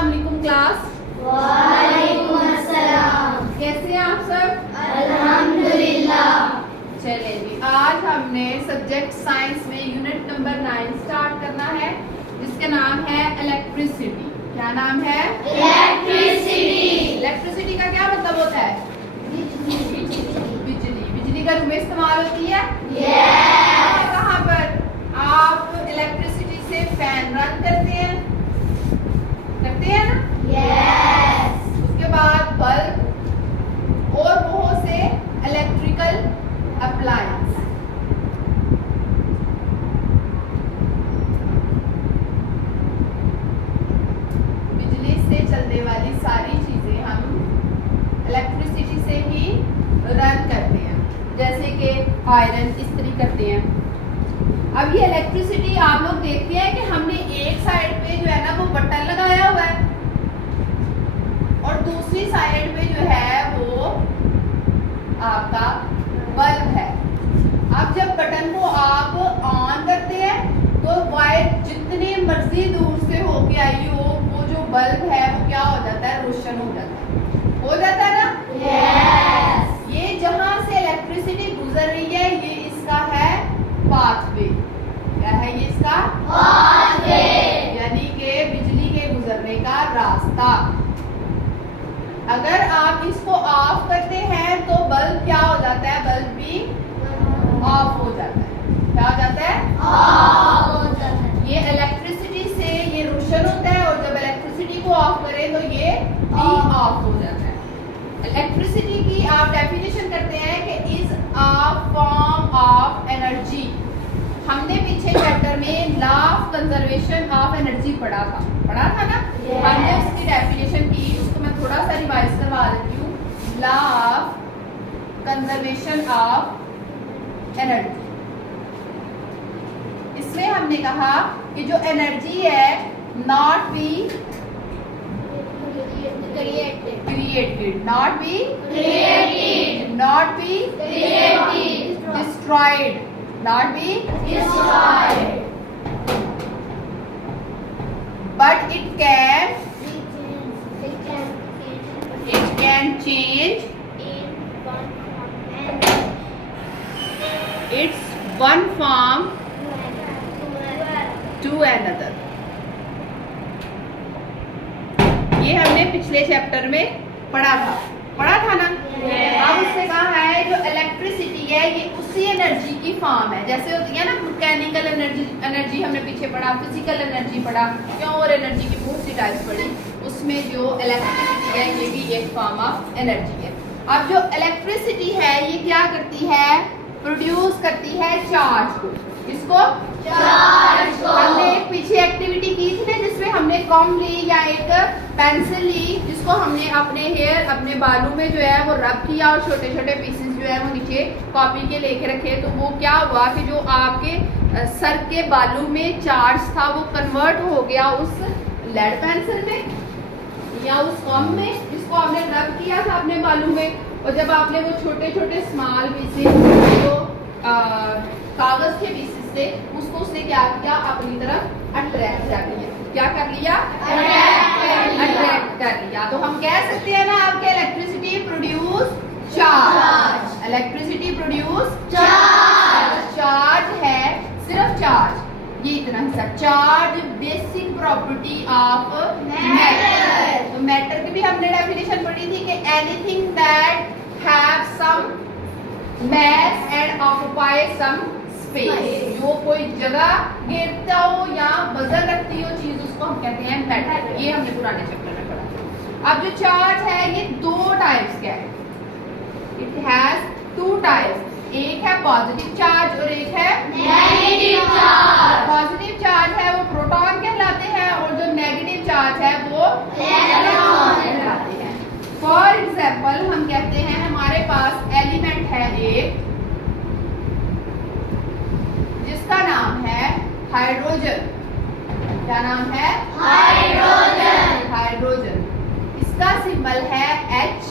अस्सलाम वालेकुम क्लास। वालेकुम अस्सलाम। कैसे हैं आप सब? अल्हम्दुलिल्लाह। चलिए जी, आज हमने सब्जेक्ट साइंस में यूनिट नंबर 9 स्टार्ट करना है, जिसका नाम है इलेक्ट्रिसिटी। क्या नाम है? इलेक्ट्रिसिटी। इलेक्ट्रिसिटी का क्या मतलब होता है? बिजली। बिजली घर में इस्तेमाल होती है। कहाँ पर? आप इलेक्ट्रिसिटी से फैन रन करते हैं ना? उसके बाद बल्ब और बहुत से इलेक्ट्रिकल अप्लायंस। बिजली से चलने वाली सारी चीजें हम इलेक्ट्रिसिटी से ही रन करते हैं, जैसे कि आयरन इस्त्री करते हैं। अब ये इलेक्ट्रिसिटी आप लोग देखते हैं कि हमने एक साइड पे जो है ना वो बटन लगाया हुआ है और दूसरी साइड पे जो है वो आपका बल्ब है। अब जब बटन को आप ऑन करते हैं तो वायर जितनी मर्जी दूर से होके आई हो, वो जो बल्ब है वो क्या हो जाता है? रोशन हो जाता है ना? ये जहां से इलेक्ट्रिसिटी गुजर रही है, ये इसका है पाथवे। क्या है ये इसका? पाथवे, यानी कि बिजली के गुजरने का रास्ता। अगर आप इसको ऑफ करते हैं तो बल्ब क्या हो जाता है? बल्ब भी ऑफ हो जाता है। क्या हो जाता है? ऑफ हो जाता है। ये इलेक्ट्रिसिटी से ये रोशन होता है, और जब इलेक्ट्रिसिटी को ऑफ करें तो ये भी ऑफ हो जाता है। इलेक्ट्रिसिटी की आप डेफिनेशन करते हैं कि is a form of energy. हमने पीछे चैप्टर में law of conservation of energy पढ़ा था ना? हमने उसकी डेफिनेशन की, उसको मैं थोड़ा सा रिवाइज करवा देती हूँ। Law of conservation of energy, इसमें हमने कहा कि जो एनर्जी है not be created, not be Created, not be created, destroyed, not be destroyed, but it can change its one form to another। ये हमने पिछले चैप्टर में पढ़ा था ना? अब उससे कहा है जो इलेक्ट्रिसिटी है ये उसी एनर्जी की फॉर्म है, जैसे होती है ना मैकेनिकल एनर्जी हमने पीछे पढ़ा, फिजिकल एनर्जी पढ़ा, क्यों, और एनर्जी की बहुत सी टाइप्स पढ़ी। उसमें जो इलेक्ट्रिसिटी है ये भी एक फॉर्म ऑफ एनर्जी है। अब जो इलेक्ट्रिसिटी है ये क्या करती है? प्रोड्यूस करती है चार्ज को। इसको चार्ज को। हमने एक पीछे एक्टिविटी की थी ना, जिसमें हमने कॉम ली या एक पेंसिल ली, जिसको हमने अपने बालों में जो है वो रब किया और छोटे छोटे पीसेस जो है वो नीचे कॉपी के लेके रखे। तो वो क्या हुआ कि जो आपके सर के बालों में चार्ज था वो कन्वर्ट हो गया उस लेड पेंसिल में या उस कॉम में, जिसको आपने रब किया था अपने बालों में। और जब आपने वो छोटे छोटे स्मॉल पीसेस जो कागज के पीसेस थे, उसको उसने क्या किया? अपनी तरफ अट्रैक्ट कर लिया। क्या कर लिया? अट्रैक्ट कर लिया। तो हम कह सकते हैं ना आपके electricity produce charge. Electricity produce charge है, सिर्फ चार्ज, ये इतना हिस्सा। Charge basic property of matter. तो मैटर की भी हमने डेफिनेशन पढ़ी थी कि anything that have some mass and occupy some space, जो कोई जगह घेरता हो या वजन रखती हो चीज, उसको हम कहते हैं मैटर। ये हमने पुराने चैप्टर में पढ़ा। अब जो चार्ज है ये दो टाइप्स का है। इट हैज टू टाइप्स, एक है पॉजिटिव चार्ज और एक है नेगेटिव चार्ज। पॉजिटिव चार्ज है वो प्रोटॉन कहलाते हैं और जो नेगेटिव चार्ज है वो इलेक्ट्रॉन कहलाते हैं। फॉर एग्जाम्पल हम कहते हैं हमारे पास एलिमेंट है एक, जिसका नाम है हाइड्रोजन। क्या नाम है? हाइड्रोजन। इसका सिंबल है H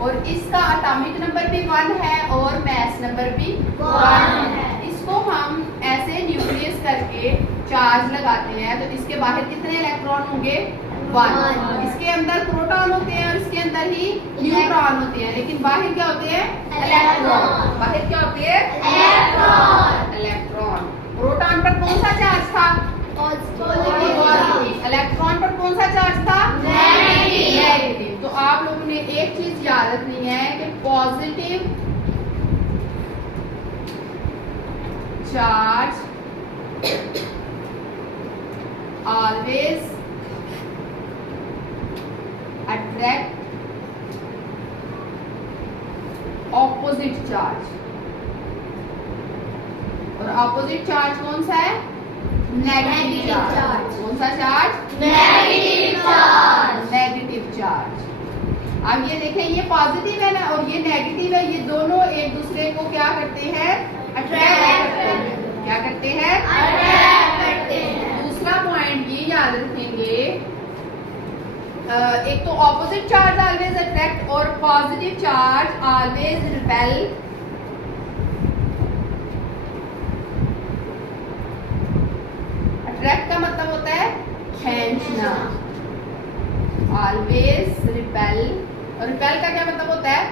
और इसका एटॉमिक नंबर भी 1 है और मास नंबर भी 1 है। इसको हम ऐसे न्यूक्लियस करके चार्ज लगाते हैं तो इसके बाहर कितने इलेक्ट्रॉन होंगे? 1। इसके अंदर प्रोटॉन होते हैं और इसके अंदर ही न्यूट्रॉन होते हैं, लेकिन बाहर क्या होते हैं? इलेक्ट्रॉन। बाहर क्या होते हैं? इलेक्ट्रॉन। प्रोटॉन पर कौन सा चार्ज था? इलेक्ट्रॉन पर कौन सा चार्ज था? नेगेटिव। तो आप लोगों ने एक चीज याद रखनी है कि positive charge always attract opposite charge। और ऑपोजिट चार्ज कौन सा है? Negative charge. कौन सा charge? Negative charge. Negative charge. अब ये देखें, ये पॉजिटिव है ना और ये नेगेटिव है, ये दोनों एक दूसरे को क्या करते हैं? अट्रैक्ट करते हैं। क्या करते हैं? अट्रैक्ट करते हैं। दूसरा पॉइंट ये याद रखेंगे, एक तो ऑपोजिट चार्ज ऑलवेज अट्रैक्ट और positive charge always repel. Attract का मतलब होता है खींचना, ऑलवेज रिपेल। और रिपेल का क्या मतलब होता है?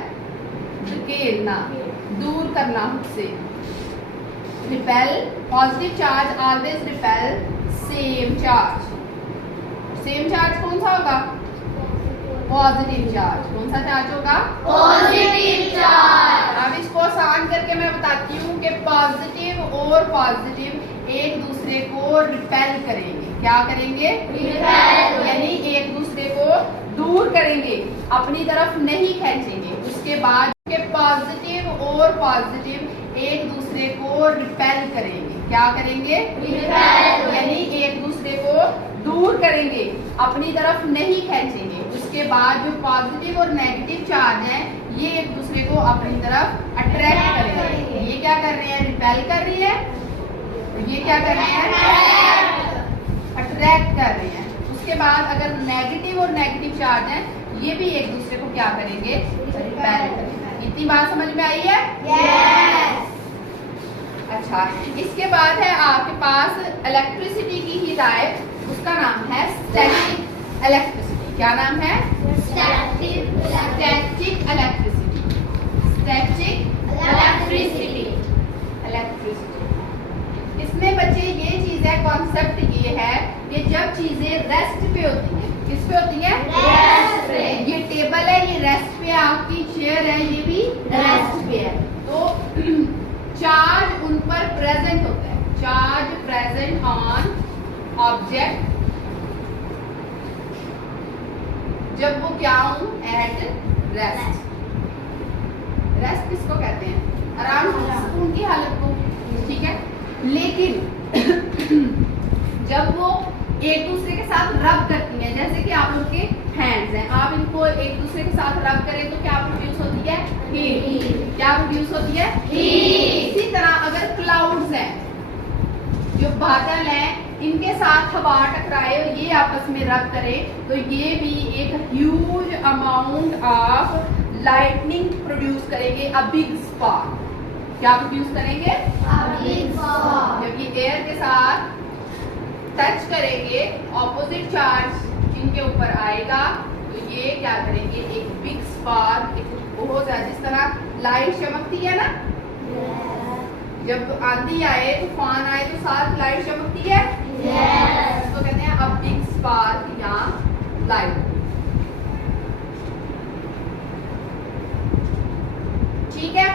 धकेलना, दूर करना उससे। Repel, positive charge always repel same charge. Same charge कौन सा होगा? Positive charge. कौन सा चार्ज होगा? Positive charge. अब इसको आसान करके मैं बताती हूँ कि पॉजिटिव और पॉजिटिव एक दूसरे को रिपेल करेंगे। क्या करेंगे? रिपेल। यानी एक दूसरे को दूर करेंगे, अपनी तरफ नहीं खींचेंगे। उसके बाद के पॉजिटिव और पॉजिटिव एक दूसरे को रिपेल करेंगे। क्या करेंगे? रिपेल। यानी एक दूसरे को दूर करेंगे, अपनी तरफ नहीं खींचेंगे। उसके बाद जो पॉजिटिव और नेगेटिव चार्ज है ये एक दूसरे को अपनी तरफ अट्रैक्ट करेंगे। ये क्या कर रहे हैं? रिपेल कर रही है। और ये क्या कर रहे हैं? अट्रैक्ट कर रहे हैं। उसके बाद अगर नेगेटिव और नेगेटिव चार्ज है ये भी एक दूसरे को क्या करेंगे? रिपेल करेंगे। इतनी बात समझ में आई है? यस। अच्छा, इसके बाद है आपके पास इलेक्ट्रिसिटी की ही टाइप, उसका नाम है स्टैटिक इलेक्ट्रिसिटी। क्या नाम है? Static electricity. Static electricity. Electricity. इसमें बच्चे ये चीज है, कॉन्सेप्ट ये है कि जब चीजें रेस्ट पे होती हैं, किस पे होती है? रेस्ट पे। ये टेबल है, ये रेस्ट पे, आपकी चेयर है, ये भी रेस्ट पे है। तो चार्ज उन पर प्रेजेंट होता है। चार्ज प्रेजेंट ऑन ऑब्जेक्ट जब वो क्या हूं? At rest. रेस्ट किसको कहते हैं? आराम सुकून की हालत को, ठीक है। लेकिन जब वो एक दूसरे के साथ रब करती हैं, जैसे कि आप लोग के हैंड्स हैं, आप इनको एक दूसरे के साथ रब करें तो क्या प्रोड्यूस होती है? हीट। क्या प्रोड्यूस होती है? हीट। इसी तरह अगर क्लाउड्स हैं, जो बादल हैं, इनके साथ हवा टकराए और ये आपस में रब करे तो ये भी एक huge amount of lightning produce करेंगे, अ बिग स्पार्क। क्या प्रोड्यूस करेंगे? जब ये एयर के साथ टच करेंगे, ऑपोजिट चार्ज इनके ऊपर आएगा तो ये क्या करेंगे? एक बिग स्पार्क, एक बहुत ज्यादा, जिस तरह लाइट चमकती है ना, जब आंधी आए, तूफान आए तो साथ लाइट चमकती है। तो कहते हैं अ बिग स्पार्क या लाइट। ठीक है।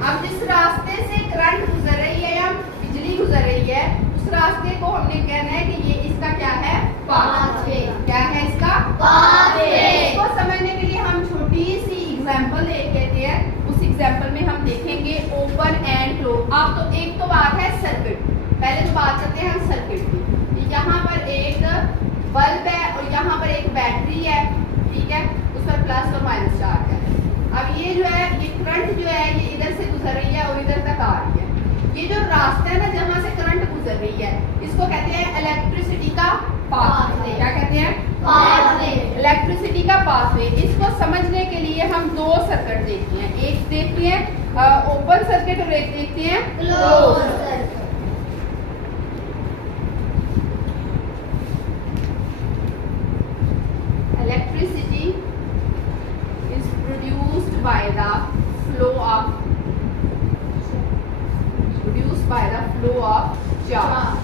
अब जिस रास्ते से करंट गुजर रही है या बिजली गुजर रही है, उस रास्ते को हमने कहना है कि ये इसका क्या है? पाथवे। क्या है इसका? पाथवे। इसको समझने के लिए हम छोटी सी एग्जांपल लेते हैं। उस एग्जांपल में हम देखेंगे ओपन एंड क्लोज। आप तो एक तो बात है सर्किट, पहले तो बात करते हैं हम सर्किट की। यहाँ पर एक बल्ब है और यहाँ पर एक बैटरी है, ठीक है, उस पर प्लस और माइनस चार्ज है। अब ये जो है, ये करंट जो है ये इधर से गुजर रही है और इधर तक आ रही है। ये जो रास्ता है ना जहाँ से करंट गुजर रही है, इसको कहते हैं इलेक्ट्रिसिटी का पाथवे। क्या कहते हैं? पाथवे। इलेक्ट्रिसिटी का पाथवे। इसको समझने के लिए हम दो सर्किट देखते हैं। एक देखते हैं ओपन सर्किट और एक देखते हैं close close. Circuit. Electricity is produced by the flow of charge.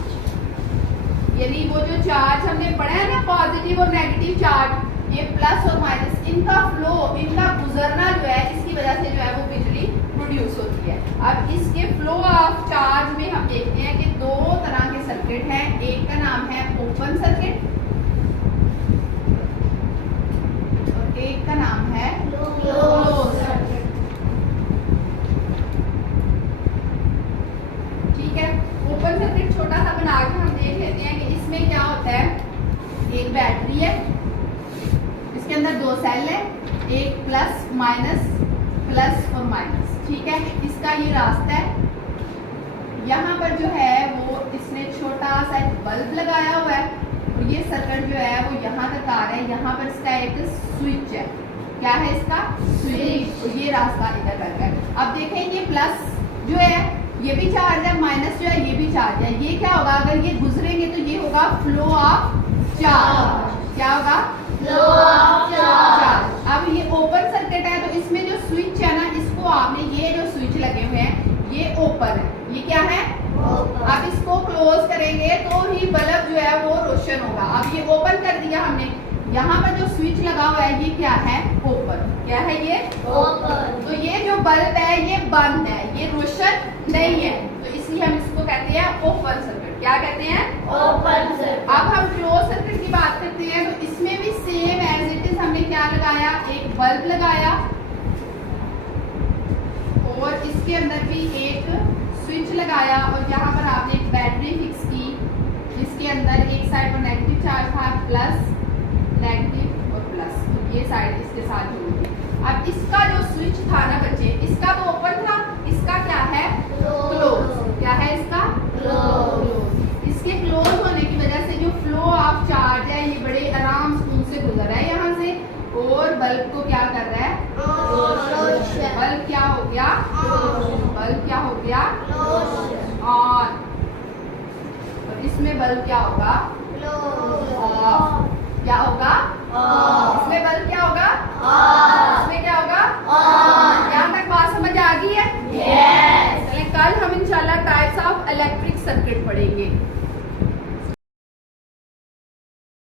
यानी वो जो चार्ज हमने पढ़ा है ना, पॉजिटिव और नेगेटिव चार्ज, ये प्लस और माइनस, इनका फ्लो, इनका गुजरना जो है, इसकी वजह से जो है वो बिजली प्रोड्यूस होती है। अब इसके फ्लो ऑफ चार्ज में हम देखते हैं कि दो तरह के सर्किट हैं। एक का नाम है ओपन सर्किट और एक का नाम है क्लोज सर्किट। ठीक है। ओपन सर्किट छोटा सा बना के हम देख लेते हैं कि इसमें क्या होता है। एक बैटरी है, इसके अंदर दो सेल है, एक प्लस और माइनस। ठीक है। इसका ये रास्ता है, यहाँ पर जो है वो इसने छोटा सा एक बल्ब लगाया हुआ है और ये सर्किट जो है वो यहाँ तक आ रहा है। यहाँ पर इसका एक स्विच है। क्या है इसका? स्विच। और ये रास्ता इधर तक है। अब देखें, ये प्लस जो है ये भी चार्ज है, माइनस जो है ये भी चार्ज है। ये क्या होगा, अगर ये गुजरेंगे तो ये होगा फ्लो ऑफ चार्ज। क्या होगा? Flow of charge. अब ये ओपन सर्किट है तो इसमें जो स्विच है ना, इसको आपने, ये जो स्विच लगे हुए हैं ये ओपन है, ये क्या है? अब इसको क्लोज करेंगे तो ही बल्ब जो है वो रोशन होगा। अब ये ओपन कर दिया हमने, यहाँ पर जो स्विच लगा हुआ है ये क्या है? ओपन। क्या है ये? ओपन। तो ये जो बल्ब है ये बंद है, ये रोशन नहीं है, तो इसलिए हम इसको कहते हैं ओपन सर्किट। क्या कहते हैं? Open circuit. अब हम क्लोज सर्किट की बात करते हैं तो इसमें भी सेम एज इट इज हमने क्या लगाया? एक बल्ब लगाया और इसके अंदर भी एक स्विच लगाया और यहाँ पर आपने एक बैटरी फिक्स की, जिसके अंदर एक साइड पर नेगेटिव चार्ज था, प्लस नेगेटिव और प्लस, तो ये साइड इसके साथ जुड़ेगी। अब इसका जो स्विच था ना बच्चे, इसका तो ओपन था, इसका क्या है? क्लोज। क्या है इसका? क्लोज। इसके क्लोज होने की वजह से जो फ्लो ऑफ चार्ज है ये बड़े आराम से गुजर रहा है यहाँ से और बल्ब को क्या कर रहा है? बल्ब क्या हो गया? बल्ब क्या हो गया? ऑन। और इसमें बल्ब क्या होगा? ऑफ।